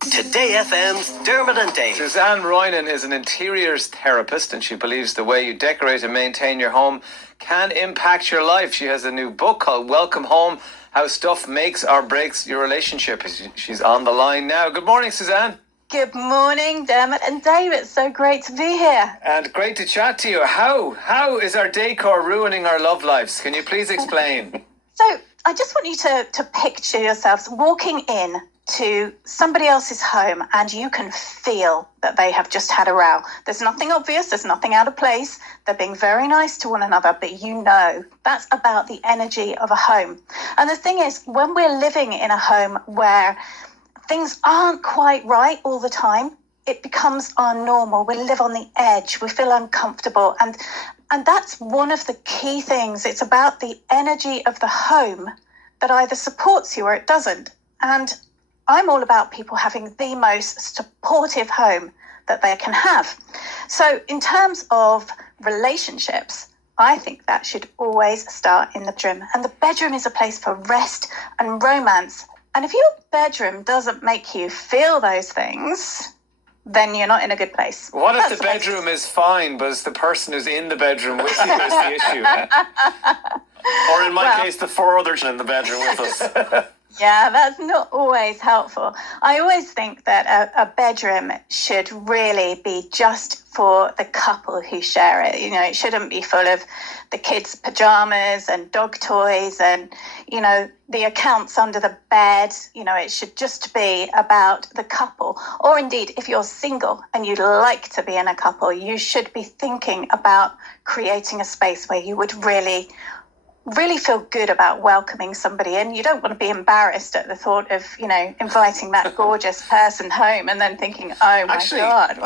Today FM's Dermot and Dave. Suzanne Roynan is an interiors therapist and she believes the way you decorate and maintain your home can impact your life. She has a new book called Welcome Home, How Stuff Makes or Breaks Your Relationship. She's on the line now. Good morning, Suzanne. Good morning, Dermot and Dave. It's so great to be here. And great to chat to you. How is our decor ruining our love lives? Can you please explain? So I just want you to picture yourselves walking in to somebody else's home and you can feel that they have just had a row. There's nothing obvious, there's nothing out of place. They're being very nice to one another, but you know that's about the energy of a home. And the thing is, when we're living in a home where things aren't quite right all the time, it becomes our normal. We live on the edge, we feel uncomfortable. And that's one of the key things. It's about the energy of the home that either supports you or it doesn't. And I'm all about people having the most supportive home that they can have. So in terms of relationships, I think that should always start in the bedroom. And the bedroom is a place for rest and romance. And if your bedroom doesn't make you feel those things, then you're not in a good place. What if the bedroom is fine, but it's the person who's in the bedroom with you is the issue? Or in my case, the four others in the bedroom with us. Yeah, that's not always helpful. I always think that a bedroom should really be just for the couple who share it. You know, it shouldn't be full of the kids' pajamas and dog toys and, you know, the accounts under the bed. You know, it should just be about the couple. Or indeed, if you're single and you'd like to be in a couple, you should be thinking about creating a space where you would really feel good about welcoming somebody in. You don't want to be embarrassed at the thought of, you know, inviting that gorgeous person home and then thinking, oh my God.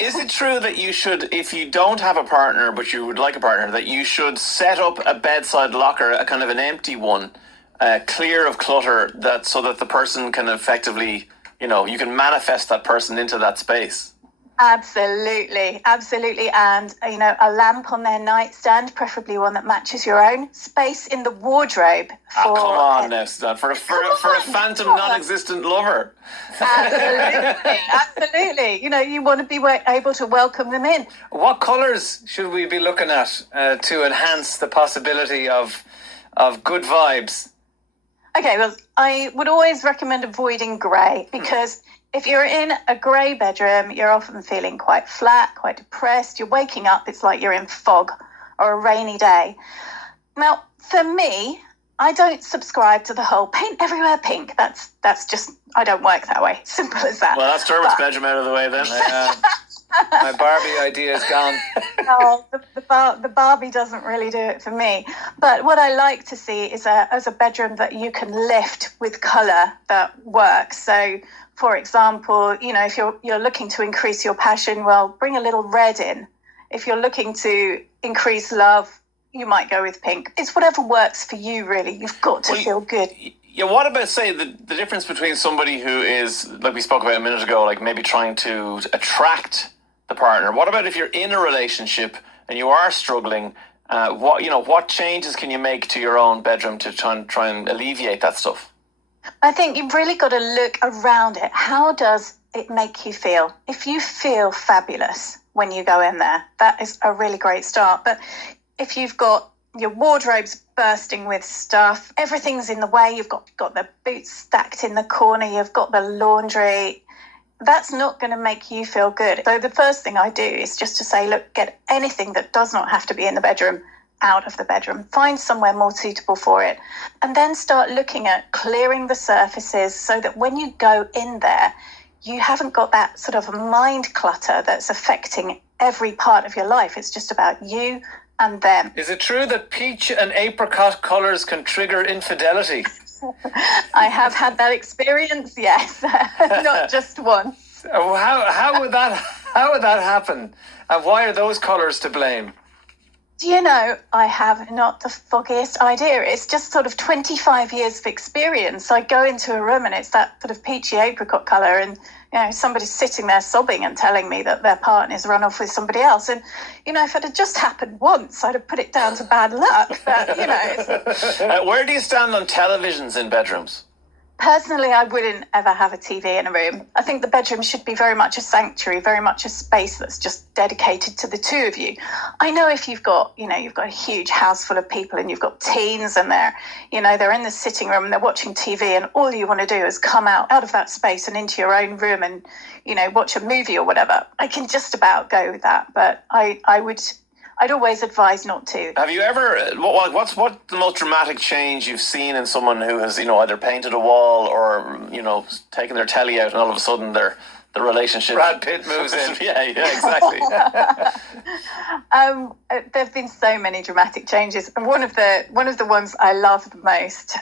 Is it true that you should, if you don't have a partner but you would like a partner, that you should set up a bedside locker, a kind of an empty one, clear of clutter, that so that the person can effectively, you know, you can manifest that person into that space? Absolutely. And, you know, a lamp on their nightstand, preferably one that matches your own. Space in the wardrobe. Come on now, Stan, for a phantom non-existent lover. Absolutely. You know, you want to be able to welcome them in. What colours should we be looking at to enhance the possibility of good vibes? Okay, well, I would always recommend avoiding grey because if you're in a grey bedroom, you're often feeling quite flat, quite depressed. You're waking up, it's like you're in fog or a rainy day. Now, for me, I don't subscribe to the whole paint everywhere pink. That's just, I don't work that way. Simple as that. Well, that's Dermot's bedroom out of the way then. My Barbie idea is gone. No, the Barbie doesn't really do it for me. But what I like to see is a bedroom that you can lift with colour that works. So, for example, you know, if you're looking to increase your passion, well, bring a little red in. If you're looking to increase love, you might go with pink. It's whatever works for you, really. You've got to feel good. Yeah, what about, say, the difference between somebody who is, like we spoke about a minute ago, like maybe trying to attract the partner? What about if you're in a relationship and you are struggling? What changes can you make to your own bedroom to try and alleviate that stuff? I think you've really got to look around it. How does it make you feel? If you feel fabulous when you go in there, that is a really great start. But if you've got your wardrobe's bursting with stuff, everything's in the way, you've got the boots stacked in the corner, you've got the laundry, that's not going to make you feel good. So the first thing I do is just to say, look, get anything that does not have to be in the bedroom out of the bedroom. Find somewhere more suitable for it. And then start looking at clearing the surfaces so that when you go in there, you haven't got that sort of mind clutter that's affecting every part of your life. It's just about you and them. Is it true that peach and apricot colours can trigger infidelity? I have had that experience, yes. Not just once. How would that happen? And why are those colours to blame? Do you know, I have not the foggiest idea. It's just sort of 25 years of experience. I go into a room and it's that sort of peachy apricot colour and, you know, somebody's sitting there sobbing and telling me that their partner's run off with somebody else. And, you know, if it had just happened once, I'd have put it down to bad luck. But, you know. Where do you stand on televisions in bedrooms? Personally, I wouldn't ever have a TV in a room. I think the bedroom should be very much a sanctuary, very much a space that's just dedicated to the two of you. I know if you've got a huge house full of people and you've got teens and they're in the sitting room and they're watching TV and all you want to do is come out of that space and into your own room and, watch a movie or whatever. I can just about go with that, but I'd always advise not to. Have you ever? What's the most dramatic change you've seen in someone who has, either painted a wall or taken their telly out, and all of a sudden the relationship? Brad Pitt moves in. yeah, exactly. There have been so many dramatic changes, and one of the ones I love the most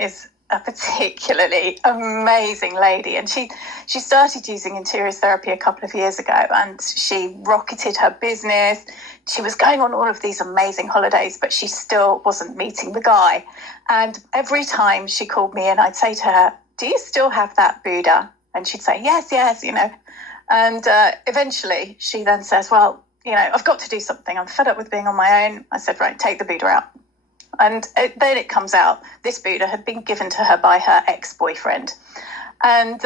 is a particularly amazing lady, and she started using interiors therapy a couple of years ago, and she rocketed her business. She was going on all of these amazing holidays, but she still wasn't meeting the guy. And every time she called me in, I'd say to her, "Do you still have that Buddha?" And she'd say, yes, And eventually she then says, "Well, I've got to do something. I'm fed up with being on my own." I said, "Right, take the Buddha out." And then it comes out, this Buddha had been given to her by her ex-boyfriend. And,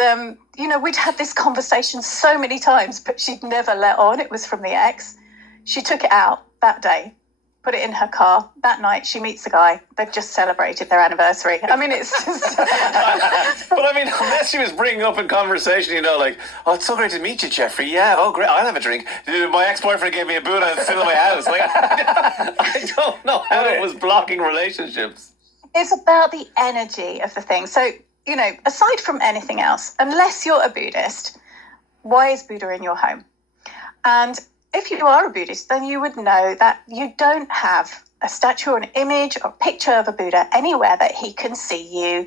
we'd had this conversation so many times, but she'd never let on it was from the ex. She took it out that day, put it in her car. That night, she meets the guy. They've just celebrated their anniversary. I mean, it's just... But I mean, unless she was bringing up in conversation, like, "Oh, it's so great to meet you, Jeffrey. Yeah, oh, great. I'll have a drink. My ex-boyfriend gave me a Buddha and it's still in my house." Like, I don't know how it was blocking relationships. It's about the energy of the thing. So, aside from anything else, unless you're a Buddhist, why is Buddha in your home? And if you are a Buddhist, then you would know that you don't have a statue or an image or picture of a Buddha anywhere that he can see you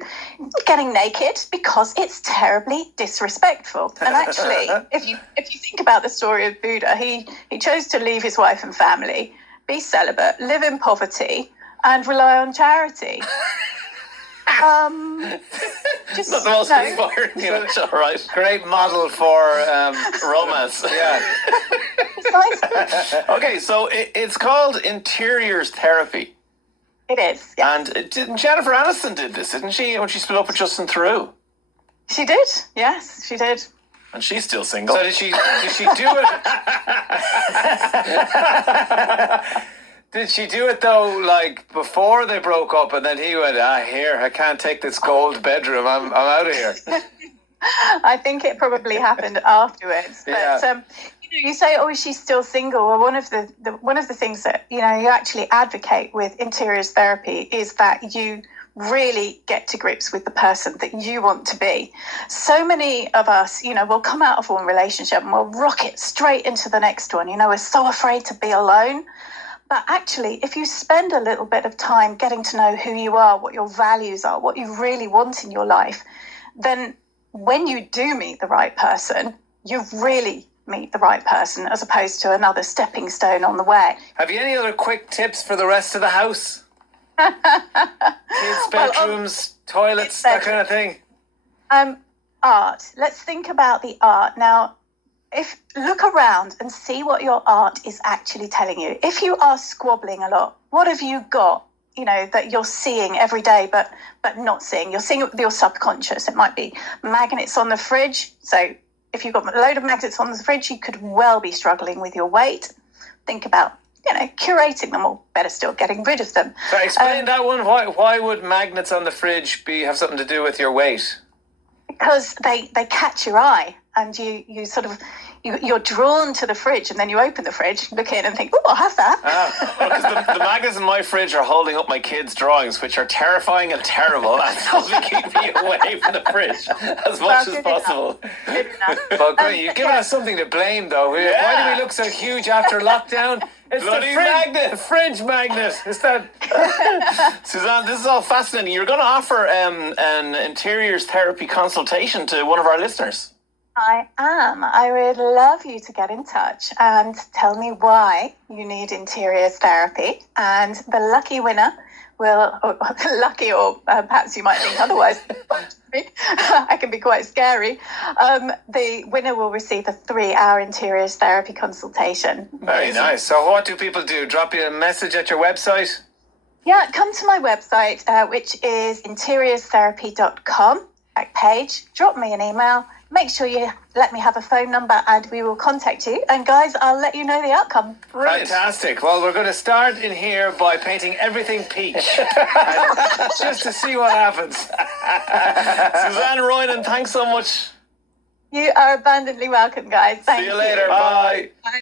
getting naked, because it's terribly disrespectful. And actually, if you think about the story of Buddha, he chose to leave his wife and family, be celibate, live in poverty, and rely on charity. Just not the most inspiring image, all right. Great model for romance. Yeah. Okay, so it's called interiors therapy. It is, yeah. And Jennifer Aniston did this, didn't she, when she split up with Justin Theroux? She did, yes, she did. And she's still single. So did she do it? Did she do it though, like before they broke up, and then he went, "Here, I can't take this gold bedroom. I'm out of here." I think it probably happened afterwards. But Yeah. You say, "Oh, she's still single." Well, one of the things that you actually advocate with interiors therapy is that you really get to grips with the person that you want to be. So many of us, will come out of one relationship and we'll rocket straight into the next one. We're so afraid to be alone. But actually, if you spend a little bit of time getting to know who you are, what your values are, what you really want in your life, then when you do meet the right person, you really meet the right person, as opposed to another stepping stone on the way. Have you any other quick tips for the rest of the house? Kids' bedrooms, toilets, that kind of thing? Art. Let's think about the art. Now, look around and see what your art is actually telling you. If you are squabbling a lot, what have you got, that you're seeing every day, but not seeing? You're seeing it with your subconscious. It might be magnets on the fridge. So if you've got a load of magnets on the fridge, you could well be struggling with your weight. Think about, curating them, or better still, getting rid of them. So explain that one. Why would magnets on the fridge have something to do with your weight? Because they catch your eye, and you're drawn to the fridge, and then you open the fridge, look in and think, "Oh, I'll have that." Because the magnets in my fridge are holding up my kids' drawings, which are terrifying and terrible, and they'll be keeping me away from the fridge as much as possible. But great, you've given us something to blame, though. Why do we look so huge after lockdown? It's Bloody the magnet. The fridge magnet. Is that... Suzanne, this is all fascinating. You're going to offer an interiors therapy consultation to one of our listeners. I am. I would love you to get in touch and tell me why you need interiors therapy. And the lucky winner will, or perhaps you might think otherwise, I can be quite scary. The winner will receive a 3-hour interiors therapy consultation. Very nice. So what do people do? Drop you a message at your website? Yeah, come to my website, which is interiourstherapy.com. page, drop me an email, make sure you let me have a phone number and we will contact you. And guys, I'll let you know the outcome. Brilliant. Fantastic. Well, we're going to start in here by painting everything peach. Just to see what happens. Suzanne Roynan, thanks so much. You are abundantly welcome, guys. Thank See you later. you. Bye. Bye.